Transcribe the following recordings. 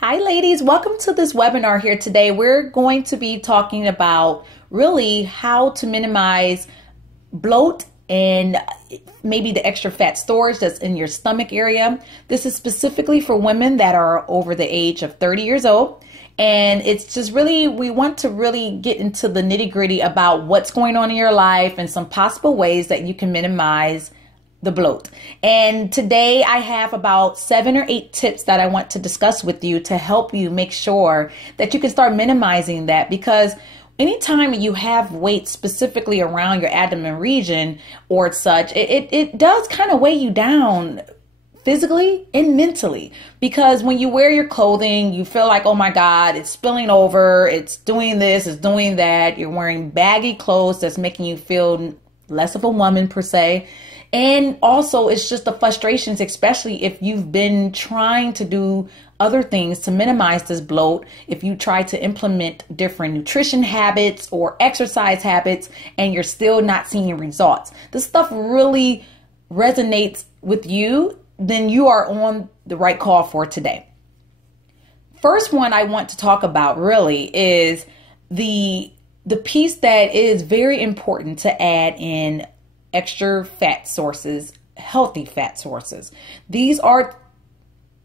Hi ladies, welcome to this webinar here today. We're going to be talking about really how to minimize bloat and maybe the extra fat storage that's in your stomach area. This is specifically for women that are over the age of 30 years old. And it's just really, we want to really get into the nitty-gritty about what's going on in your life and some possible ways that you can minimize the bloat. And today I have about 7 or 8 tips that I want to discuss with you to help you make sure that you can start minimizing that, because anytime you have weight specifically around your abdomen region or such, it does kind of weigh you down physically and mentally, because when you wear your clothing, you feel like, oh my God, it's spilling over, it's doing this, it's doing that. You're wearing baggy clothes that's making you feel less of a woman per se. And also it's just the frustrations, especially if you've been trying to do other things to minimize this bloat. If you try to implement different nutrition habits or exercise habits and you're still not seeing results, this stuff really resonates with you, then you are on the right call for today. First one I want to talk about really is the piece that is very important to add in extra fat sources, healthy fat sources. These are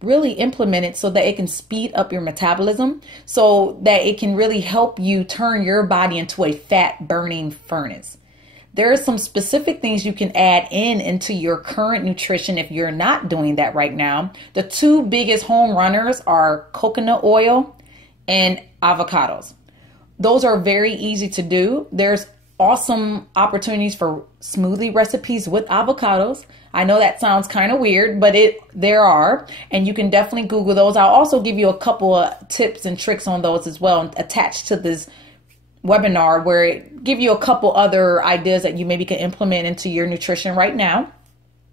really implemented so that it can speed up your metabolism, so that it can really help you turn your body into a fat burning furnace. There are some specific things you can add into your current nutrition if you're not doing that right now. The two biggest home runners are coconut oil and avocados. Those are very easy to do. There's awesome opportunities for smoothie recipes with avocados. I know that sounds kind of weird, but there are, and you can definitely Google those. I'll also give you a couple of tips and tricks on those as well attached to this webinar, where it give you a couple other ideas that you maybe can implement into your nutrition right now.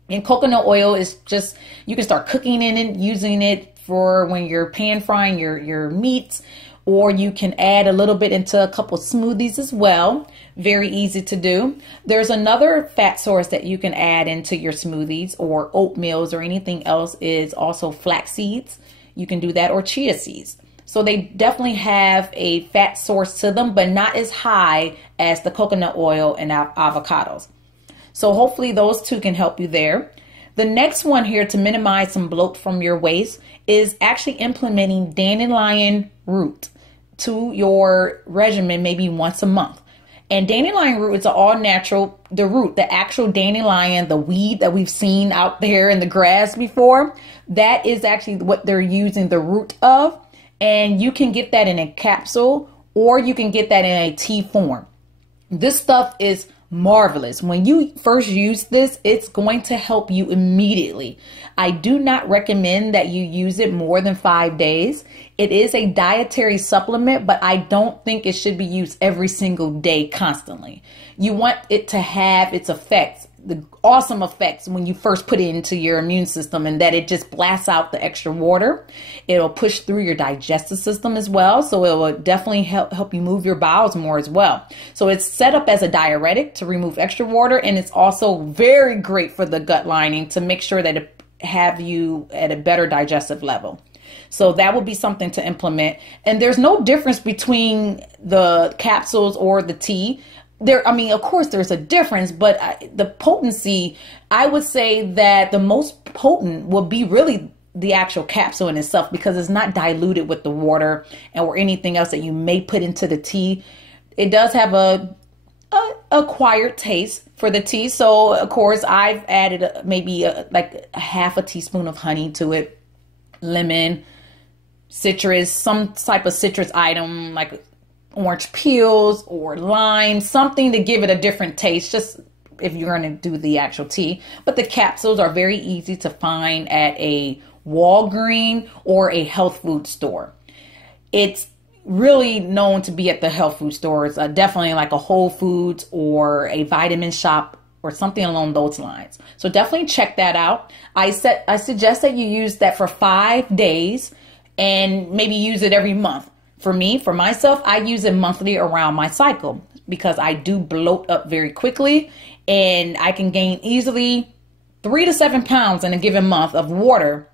And coconut oil is just, you can start cooking in it, using it for when you're pan frying your meats, or you can add a little bit into a couple smoothies as well. Very easy to do. There's another fat source that you can add into your smoothies or oatmeals or anything else, is also flax seeds. You can do that, or chia seeds. So they definitely have a fat source to them, but not as high as the coconut oil and avocados. So hopefully those two can help you there. The next one here to minimize some bloat from your waist is actually implementing dandelion root to your regimen maybe once a month. And dandelion root is an all natural, the root, the actual dandelion, the weed that we've seen out there in the grass before, that is actually what they're using the root of. And you can get that in a capsule, or you can get that in a tea form. This stuff is marvelous. When you first use this, it's going to help you immediately. I do not recommend that you use it more than 5 days. It is a dietary supplement, but I don't think it should be used every single day constantly. You want it to have its effects, the awesome effects, when you first put it into your immune system, and that it just blasts out the extra water. It'll push through your digestive system as well. So it will definitely help you move your bowels more as well. So it's set up as a diuretic to remove extra water. And it's also very great for the gut lining to make sure that it have you at a better digestive level. So that will be something to implement. And there's no difference between the capsules or the tea. I mean, of course there's a difference, but the potency, I would say that the most potent will be really the actual capsule in itself, because it's not diluted with the water or anything else that you may put into the tea. It does have a acquired taste for the tea. So of course I've added maybe like a half a teaspoon of honey to it, lemon, citrus, some type of citrus item like orange peels or lime, something to give it a different taste, just if you're going to do the actual tea. But the capsules are very easy to find at a Walgreens or a health food store. It's really known to be at the health food stores, definitely like a Whole Foods or a vitamin shop or something along those lines. So definitely check that out. I suggest that you use that for 5 days and maybe use it every month. For me, for myself, I use it monthly around my cycle, because I do bloat up very quickly, and I can gain easily 3 to 7 pounds in a given month of water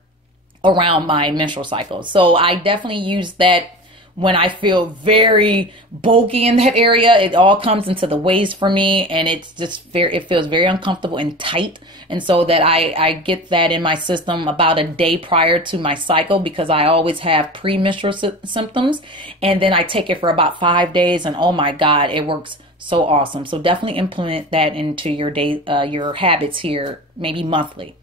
around my menstrual cycle. So I definitely use that when I feel very bulky in that area. It all comes into the waist for me, and it's just it feels very uncomfortable and tight. And so that I get that in my system about a day prior to my cycle, because I always have premenstrual symptoms. And then I take it for about 5 days, and oh my God, it works so awesome. So definitely implement that into your your habits here, maybe monthly.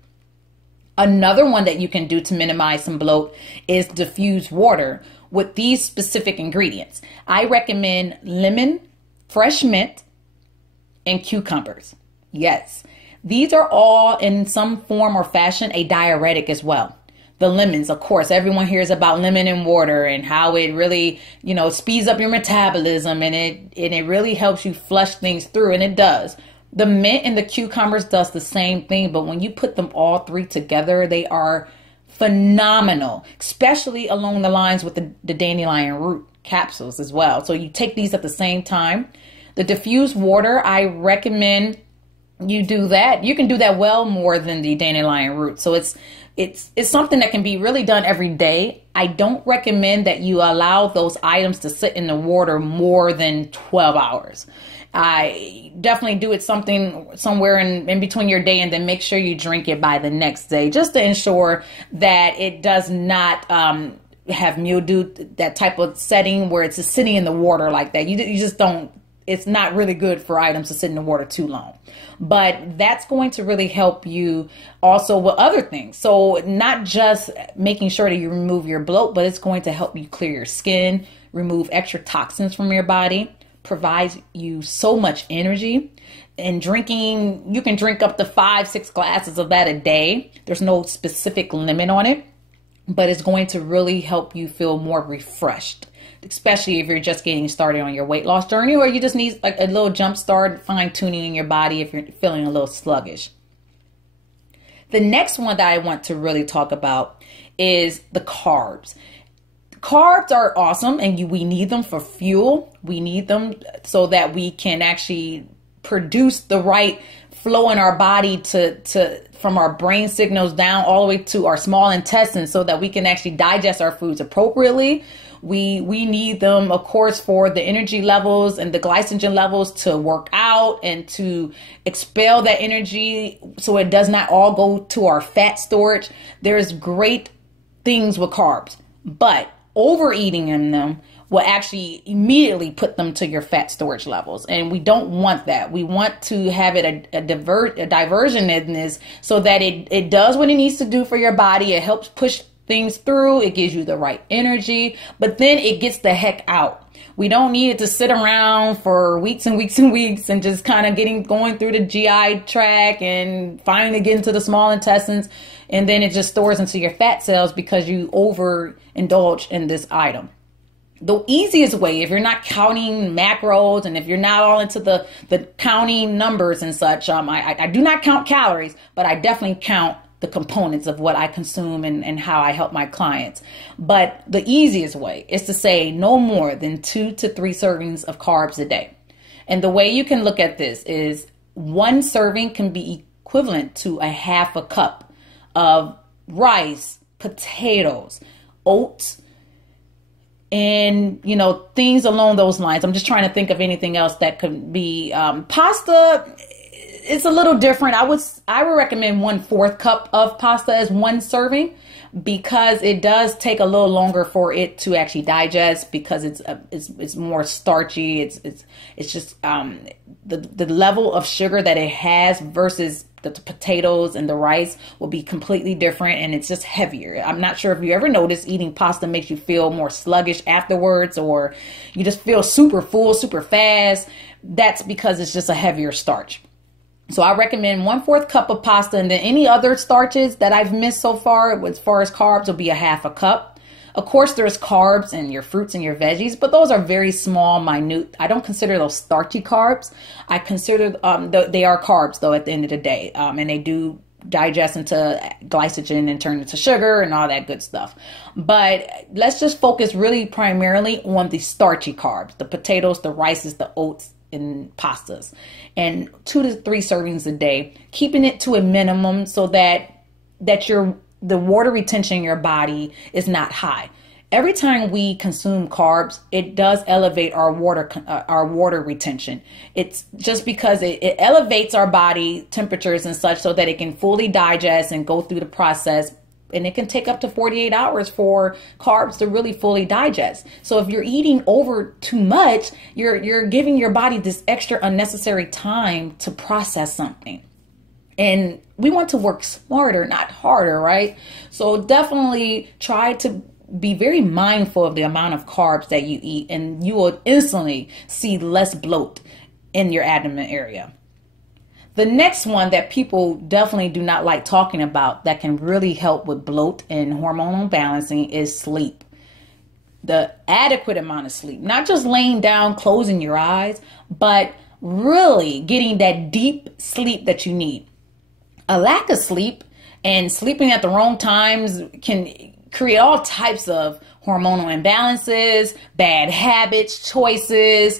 Another one that you can do to minimize some bloat is diffused water with these specific ingredients. I recommend lemon, fresh mint, and cucumbers. Yes, these are all in some form or fashion a diuretic as well. The lemons, of course, everyone hears about lemon and water and how it really, speeds up your metabolism, and it really helps you flush things through, and it does. The mint and the cucumbers does the same thing, but when you put them all three together, they are phenomenal, especially along the lines with the dandelion root capsules as well. So you take these at the same time. The diffused water, I recommend you do that. You can do that well more than the dandelion root. So it's something that can be really done every day. I don't recommend that you allow those items to sit in the water more than 12 hours. I definitely do it somewhere in between your day, and then make sure you drink it by the next day, just to ensure that it does not have mildew, that type of setting where it's just sitting in the water like that. You just don't, it's not really good for items to sit in the water too long. But that's going to really help you also with other things. So not just making sure that you remove your bloat, but it's going to help you clear your skin, remove extra toxins from your body, provides you so much energy. And drinking, you can drink up to 5-6 glasses of that a day. There's no specific limit on it, but it's going to really help you feel more refreshed, especially if you're just getting started on your weight loss journey, or you just need like a little jump start, fine tuning in your body if you're feeling a little sluggish. The next one that I want to really talk about is the carbs. Carbs are awesome, and we need them for fuel. We need them so that we can actually produce the right flow in our body from our brain signals down all the way to our small intestines, so that we can actually digest our foods appropriately. We need them, of course, for the energy levels and the glycogen levels to work out and to expel that energy so it does not all go to our fat storage. There's great things with carbs, but overeating in them will actually immediately put them to your fat storage levels. And we don't want that. We want to have it a diversion in this, so that it does what it needs to do for your body. It helps push things through. It gives you the right energy, but then it gets the heck out. We don't need it to sit around for weeks and weeks and weeks and just kind of going through the GI tract and finally getting to the small intestines. And then it just stores into your fat cells because you overindulge in this item. The easiest way, if you're not counting macros and if you're not all into the counting numbers and such, I do not count calories, but I definitely count the components of what I consume and how I help my clients. But the easiest way is to say no more than 2 to 3 servings of carbs a day. And the way you can look at this is 1 serving can be equivalent to a half a cup of rice, potatoes, oats, and things along those lines. I'm just trying to think of anything else that could be pasta. It's a little different. I would recommend 1/4 cup of pasta as 1 serving, because it does take a little longer for it to actually digest, because it's more starchy. It's just the level of sugar that it has versus the potatoes and the rice will be completely different, and it's just heavier. I'm not sure if you ever noticed eating pasta makes you feel more sluggish afterwards, or you just feel super full, super fast. That's because it's just a heavier starch. So I recommend 1/4 cup of pasta, and then any other starches that I've missed so far, as far as carbs, will be a half a cup. Of course, there's carbs in your fruits and your veggies, but those are very small, minute. I don't consider those starchy carbs. I consider they are carbs, though, at the end of the day, and they do digest into glycogen and turn into sugar and all that good stuff. But let's just focus really primarily on the starchy carbs, the potatoes, the rices, the oats, and pastas, and 2 to 3 servings a day, keeping it to a minimum so that you're the water retention in your body is not high. Every time we consume carbs, it does elevate our water retention. It's just because it elevates our body temperatures and such so that it can fully digest and go through the process. And it can take up to 48 hours for carbs to really fully digest. So if you're eating over too much, you're giving your body this extra unnecessary time to process something. And we want to work smarter, not harder, right? So definitely try to be very mindful of the amount of carbs that you eat, and you will instantly see less bloat in your abdomen area. The next one that people definitely do not like talking about that can really help with bloat and hormonal balancing is sleep. The adequate amount of sleep, not just laying down, closing your eyes, but really getting that deep sleep that you need. A lack of sleep and sleeping at the wrong times can create all types of hormonal imbalances, bad habits, choices,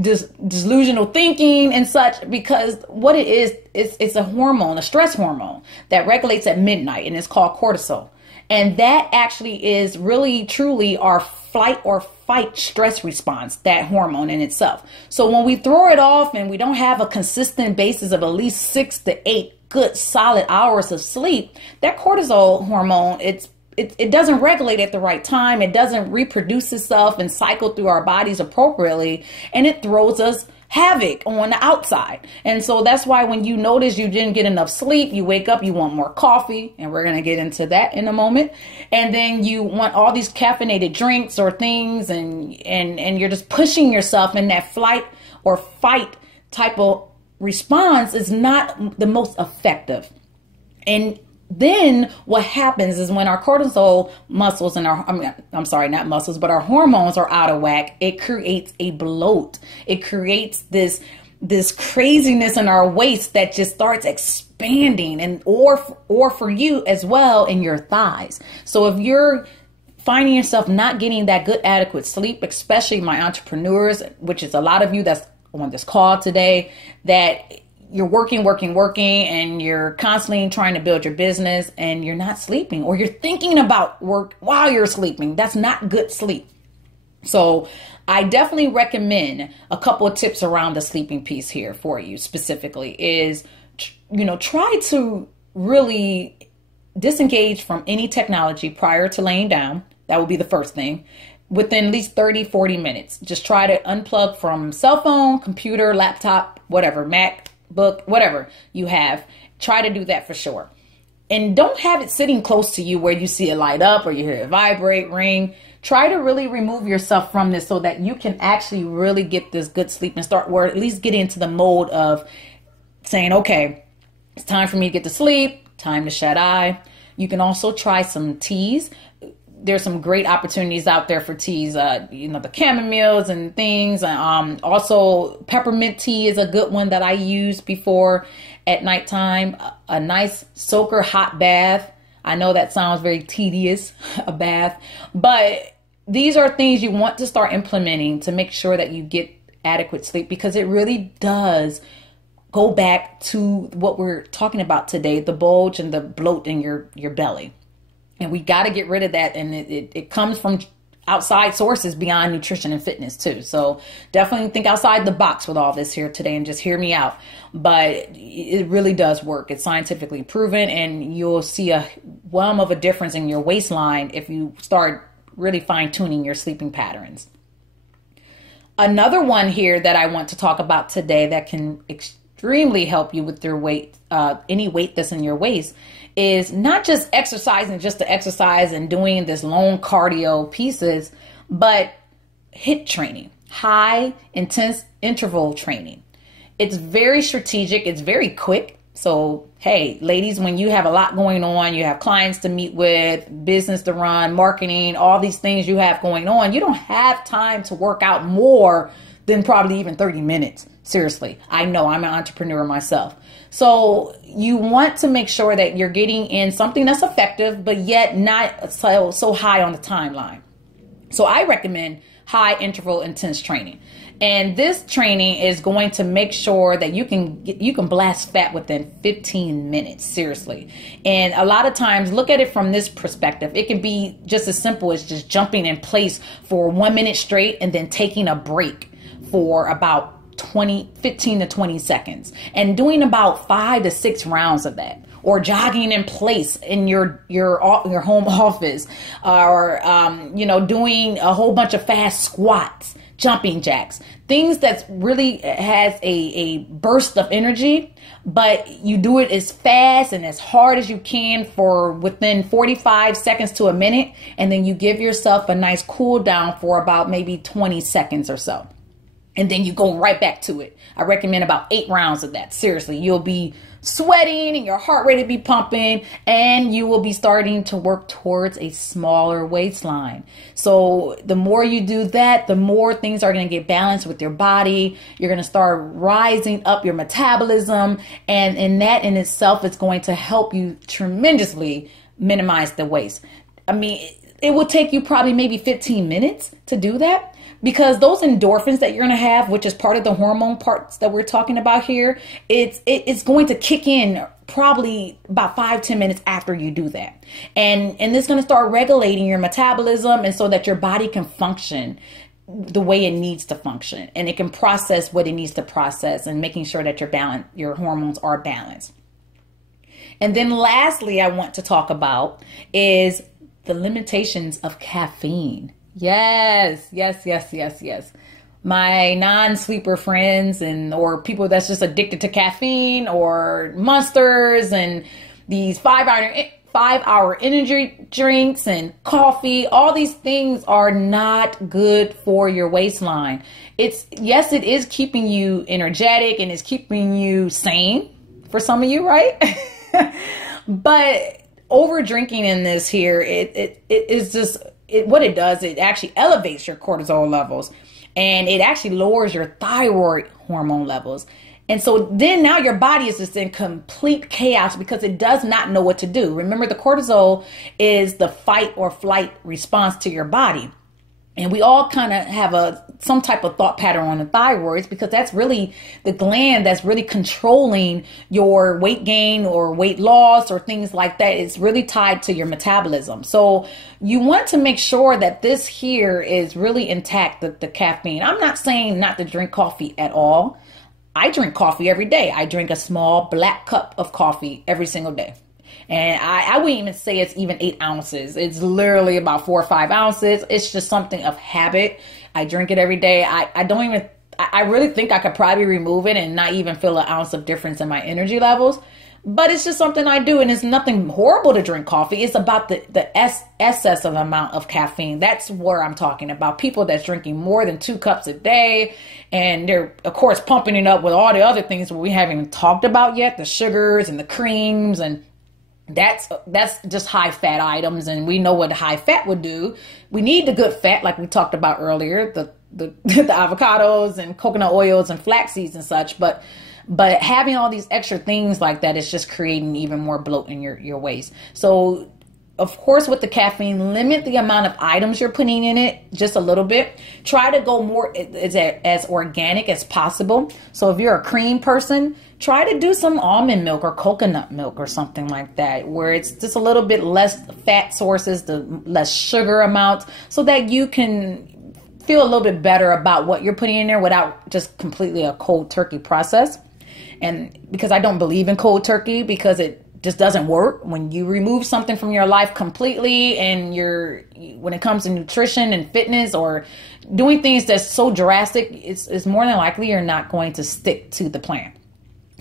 delusional thinking and such, because what it is, it's a hormone, a stress hormone that regulates at midnight, and it's called cortisol. And that actually is really truly our flight or fight stress response, that hormone in itself. So when we throw it off and we don't have a consistent basis of at least 6 to 8 good solid hours of sleep, that cortisol hormone, it doesn't regulate at the right time. It doesn't reproduce itself and cycle through our bodies appropriately. And it throws us havoc on the outside. And so that's why when you notice you didn't get enough sleep, you wake up, you want more coffee. And we're going to get into that in a moment. And then you want all these caffeinated drinks or things. And you're just pushing yourself in that flight or fight type of response is not the most effective. And then what happens is when our cortisol muscles and our hormones are out of whack, it creates a bloat. It creates this craziness in our waist that just starts expanding, and or for you as well in your thighs. So if you're finding yourself not getting that good adequate sleep, especially my entrepreneurs, which is a lot of you that's on this call today, that you're working, and you're constantly trying to build your business and you're not sleeping, or you're thinking about work while you're sleeping. That's not good sleep. So I definitely recommend a couple of tips around the sleeping piece here for you specifically is, try to really disengage from any technology prior to laying down. That would be the first thing. Within at least 30, 40 minutes, just try to unplug from cell phone, computer, laptop, whatever, Mac, book, whatever you have. Try to do that for sure. And don't have it sitting close to you where you see it light up or you hear it vibrate, ring. Try to really remove yourself from this so that you can actually really get this good sleep and start, or at least get into the mode of saying, okay, it's time for me to get to sleep, time to shut eye. You can also try some teas. There's some great opportunities out there for teas, the chamomiles and things. Also, peppermint tea is a good one that I use before at nighttime. A nice soaker hot bath. I know that sounds very tedious, a bath, but these are things you want to start implementing to make sure that you get adequate sleep, because it really does go back to what we're talking about today, the bulge and the bloat in your belly. And we got to get rid of that. And it comes from outside sources beyond nutrition and fitness too. So definitely think outside the box with all this here today and just hear me out. But it really does work. It's scientifically proven, and you'll see a realm of a difference in your waistline if you start really fine tuning your sleeping patterns. Another one here that I want to talk about today that can extremely help you with your weight, any weight that's in your waist, is not just exercising just to exercise and doing this long cardio pieces, but HIIT training, high intense interval training. It's very strategic. It's very quick. So, hey, ladies, when you have a lot going on, you have clients to meet with, business to run, marketing, all these things you have going on, you don't have time to work out more than probably even 30 minutes. Seriously, I know, I'm an entrepreneur myself. So you want to make sure that you're getting in something that's effective, but yet not so high on the timeline. So I recommend high interval intense training. And this training is going to make sure that you can blast fat within 15 minutes, seriously. And a lot of times, look at it from this perspective. It can be just as simple as just jumping in place for 1 minute straight and then taking a break for about 15 to 20 seconds and doing about 5 to 6 rounds of that. Or jogging in place in your home office, or doing a whole bunch of fast squats, jumping jacks, things that really has a burst of energy, but you do it as fast and as hard as you can for within 45 seconds to a minute, and then you give yourself a nice cool down for about maybe 20 seconds or so. And then you go right back to it. I recommend about 8 rounds of that. Seriously, you'll be sweating and your heart rate will be pumping, and you will be starting to work towards a smaller waistline. So the more you do that, the more things are going to get balanced with your body. You're going to start rising up your metabolism, and that in itself is going to help you tremendously minimize the waist. I mean, it will take you probably maybe 15 minutes to do that. Because those endorphins that you're going to have, which is part of the hormone parts that we're talking about here, it's going to kick in probably about 5-10 minutes after you do that. And it's going to start regulating your metabolism, and so that your body can function the way it needs to function, and it can process what it needs to process, and making sure that your hormones are balanced. And then lastly, I want to talk about is the limitations of caffeine. Yes. My non-sleeper friends or people that's just addicted to caffeine or monsters and these 5-hour energy drinks and coffee, all these things are not good for your waistline. Yes, it is keeping you energetic and it's keeping you sane for some of you, right? But over drinking in this here, it is just... what it does, it actually elevates your cortisol levels, and it actually lowers your thyroid hormone levels. And so then now your body is just in complete chaos because it does not know what to do. Remember, the cortisol is the fight or flight response to your body. And we all kind of have some type of thought pattern on the thyroids, because that's really the gland that's really controlling your weight gain or weight loss or things like that. It's really tied to your metabolism. So you want to make sure that this here is really intact, the caffeine. I'm not saying not to drink coffee at all. I drink coffee every day. I drink a small black cup of coffee every single day. And I wouldn't even say it's even 8 ounces. It's literally about 4 or 5 ounces. It's just something of habit. I drink it every day. I really think I could probably remove it and not even feel an ounce of difference in my energy levels. But it's just something I do, and it's nothing horrible to drink coffee. It's about the excess of amount of caffeine. That's where I'm talking about. People that's drinking more than 2 cups a day, and they're, of course, pumping it up with all the other things we haven't even talked about yet, the sugars and the creams, and that's just high fat items, and we know what high fat would do. We need the good fat, like we talked about earlier, the avocados and coconut oils and flax seeds and such. But having all these extra things like that is just creating even more bloat in your waist. So, of course, with the caffeine, limit the amount of items you're putting in it just a little bit. Try to go more as organic as possible. So if you're a cream person, try to do some almond milk or coconut milk or something like that, where it's just a little bit less fat sources, the less sugar amounts, so that you can feel a little bit better about what you're putting in there without just completely a cold turkey process. And because I don't believe in cold turkey, because it just doesn't work. When you remove something from your life completely, and when it comes to nutrition and fitness or doing things that's so drastic, it's more than likely you're not going to stick to the plan.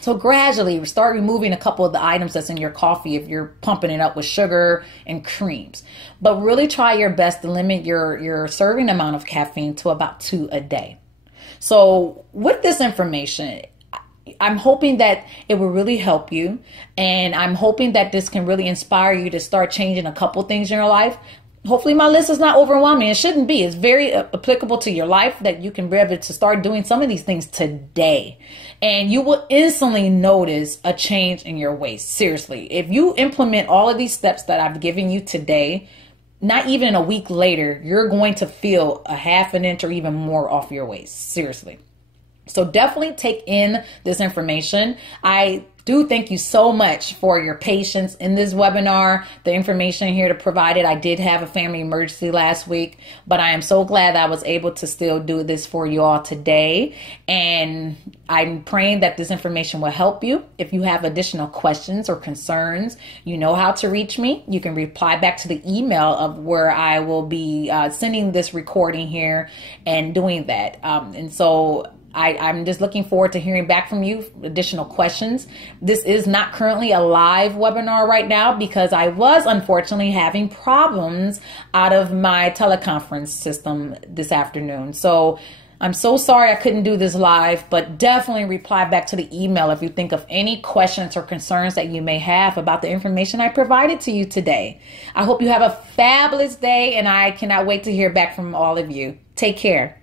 So gradually start removing a couple of the items that's in your coffee if you're pumping it up with sugar and creams. But really try your best to limit your serving amount of caffeine to about 2 a day. So with this information, I'm hoping that it will really help you, and I'm hoping that this can really inspire you to start changing a couple things in your life. Hopefully my list is not overwhelming. It shouldn't be. It's very applicable to your life, that you can be able to start doing some of these things today, and you will instantly notice a change in your waist. Seriously, if you implement all of these steps that I've given you today, not even a week later, you're going to feel a half an inch or even more off your waist. Seriously. So definitely take in this information. I do thank you so much for your patience in this webinar. The information here to provide it. I did have a family emergency last week, but I am so glad I was able to still do this for you all today. And I'm praying that this information will help you. If you have additional questions or concerns, you know how to reach me. You can reply back to the email of where I will be sending this recording here and doing that. I'm just looking forward to hearing back from you, additional questions. This is not currently a live webinar right now because I was unfortunately having problems out of my teleconference system this afternoon. So I'm so sorry I couldn't do this live, but definitely reply back to the email if you think of any questions or concerns that you may have about the information I provided to you today. I hope you have a fabulous day, and I cannot wait to hear back from all of you. Take care.